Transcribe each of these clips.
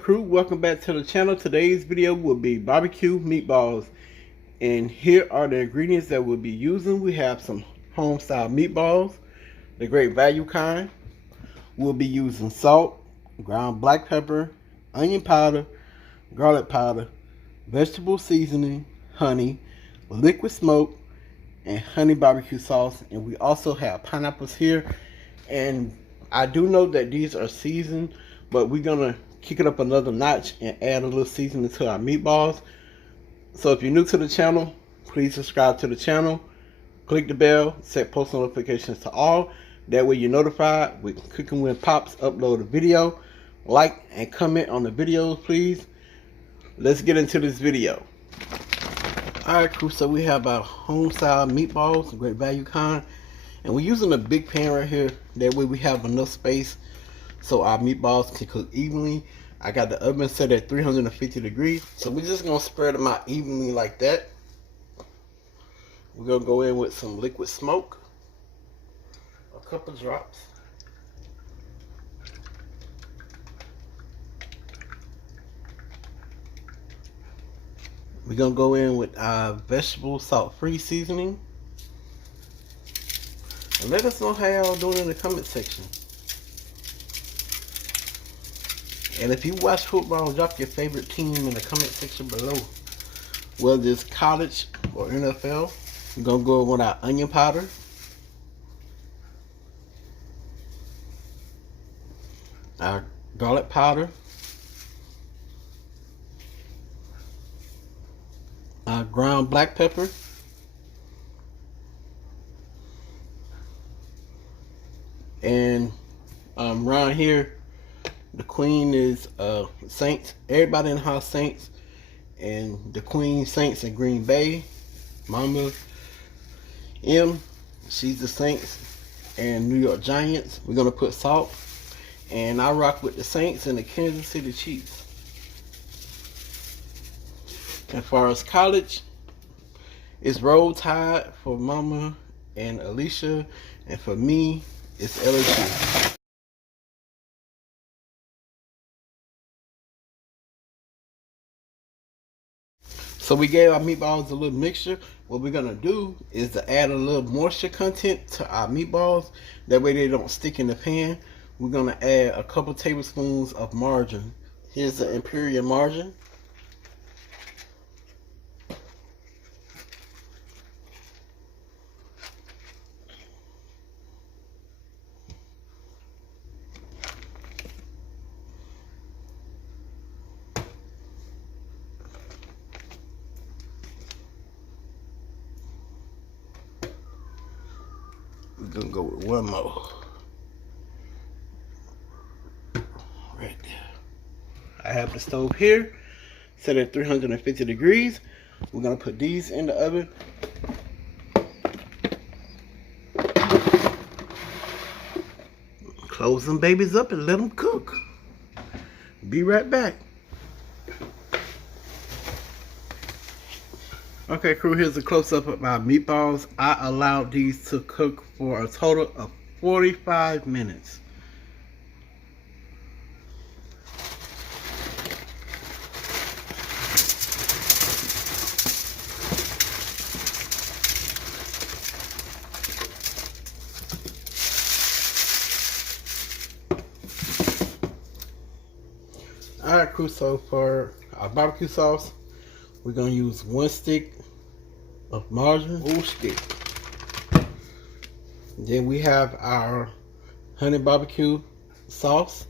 crew, welcome back to the channel. Today's video will be barbecue meatballs, and here are the ingredients that we'll be using. We have some home style meatballs, the great value kind. We'll be using salt, ground black pepper, onion powder, garlic powder, vegetable seasoning, honey, liquid smoke, and honey barbecue sauce. And we also have pineapples here, and I do know that these are seasoned, but we're gonna kick it up another notch and add a little seasoning to our meatballs. So if you're new to the channel, please subscribe to the channel, click the bell, set post notifications to all. That way you're notified with Cooking When Pops upload a video. Like and comment on the videos, please. Let's get into this video. Alright crew, so we have our home style meatballs, great value kind, and we're using a big pan right here. That way we have enough space so our meatballs can cook evenly. I got the oven set at 350 degrees. So we're just gonna spread them out evenly like that. We're gonna go in with some liquid smoke, a couple drops. We're gonna go in with our vegetable salt-free seasoning. And let us know how y'all doing in the comment section. And if you watch football, drop your favorite team in the comment section below. Whether it's college or NFL. We're gonna go with our onion powder, our garlic powder, our ground black pepper, and around here the queen is Saints. Everybody in the house Saints, and the queen Saints in Green Bay. Mama M, she's the Saints, and New York Giants. We're gonna put salt, and I rock with the Saints and the Kansas City Chiefs. As far as college, it's Roll Tide for Mama and Alicia, and for me, it's LSU. So we gave our meatballs a little mixture. What we're gonna do is to add a little moisture content to our meatballs. That way they don't stick in the pan. We're gonna add a couple tablespoons of margarine. Here's the Imperial margarine. We're gonna go with one more. Right there. I have the stove here set at 350 degrees. We're gonna put these in the oven. Close them babies up and let them cook. Be right back. Okay crew, here's a close-up of my meatballs. I allowed these to cook for a total of 45 minutes. Alright crew, so for our barbecue sauce, we're gonna use 1 stick of margarine, whole stick. Then we have our honey barbecue sauce.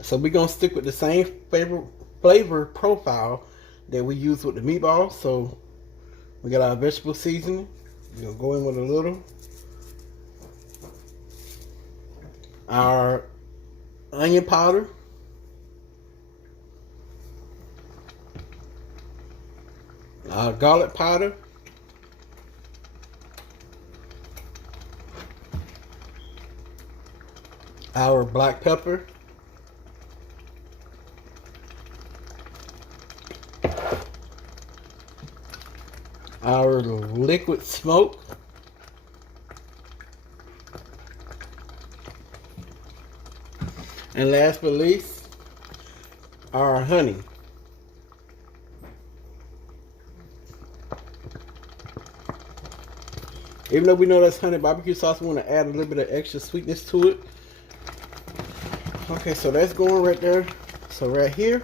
So we're gonna stick with the same flavor profile that we use with the meatballs. So we got our vegetable seasoning. We're gonna go in with a little. Our onion powder. Our garlic powder. Our black pepper. our liquid smoke. And last but least, our honey. Even though we know that's honey barbecue sauce, we want to add a little bit of extra sweetness to it. Okay, so that's going right there. So right here,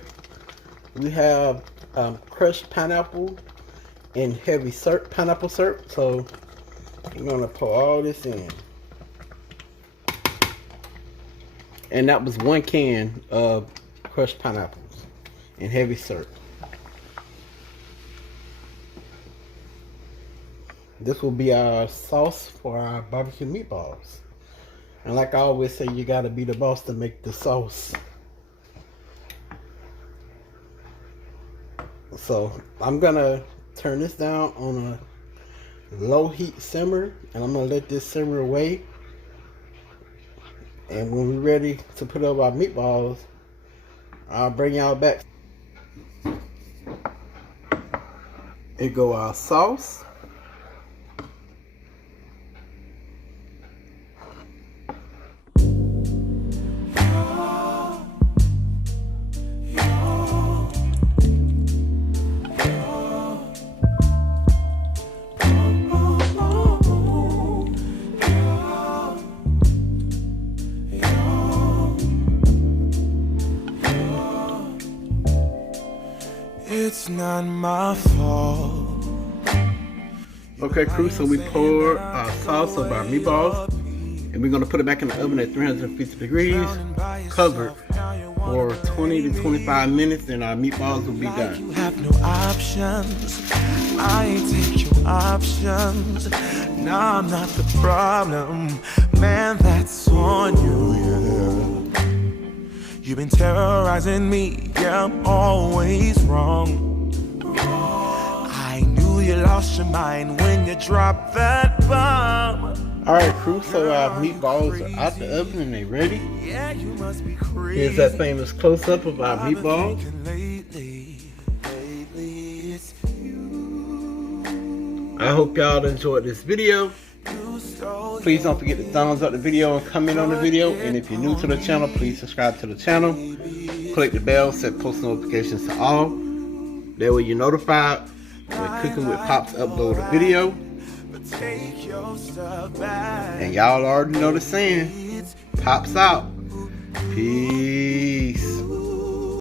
we have crushed pineapple and heavy syrup, pineapple syrup. So we're gonna pour all this in. And that was 1 can of crushed pineapples and heavy syrup. This will be our sauce for our barbecue meatballs. And like I always say, you gotta be the boss to make the sauce. So I'm gonna turn this down on a low heat simmer, and I'm gonna let this simmer away. And when we're ready to put up our meatballs, I'll bring y'all back. Here go our sauce. It's not my fault. Okay, crew, so we pour our sauce of our meatballs, and we're gonna put it back in the oven at 350 degrees, covered for 20 to 25 minutes, and our meatballs will be done. You have no options. I ain't take your options. Now I'm not the problem. Man, that's on you, yeah. You've been terrorizing me, yeah, I'm always wrong. I knew you lost your mind when you dropped that bomb. Alright, crew, so our meatballs are out the oven and they ready. Here's that famous close-up of our meatballs. I hope y'all enjoyed this video. Please don't forget to thumbs up the video and comment on the video. And if you're new to the channel, please subscribe to the channel. Click the bell, set post notifications to all. That way you're notified when Cooking with Pops upload a video. And y'all already know the saying. Pops out. Peace.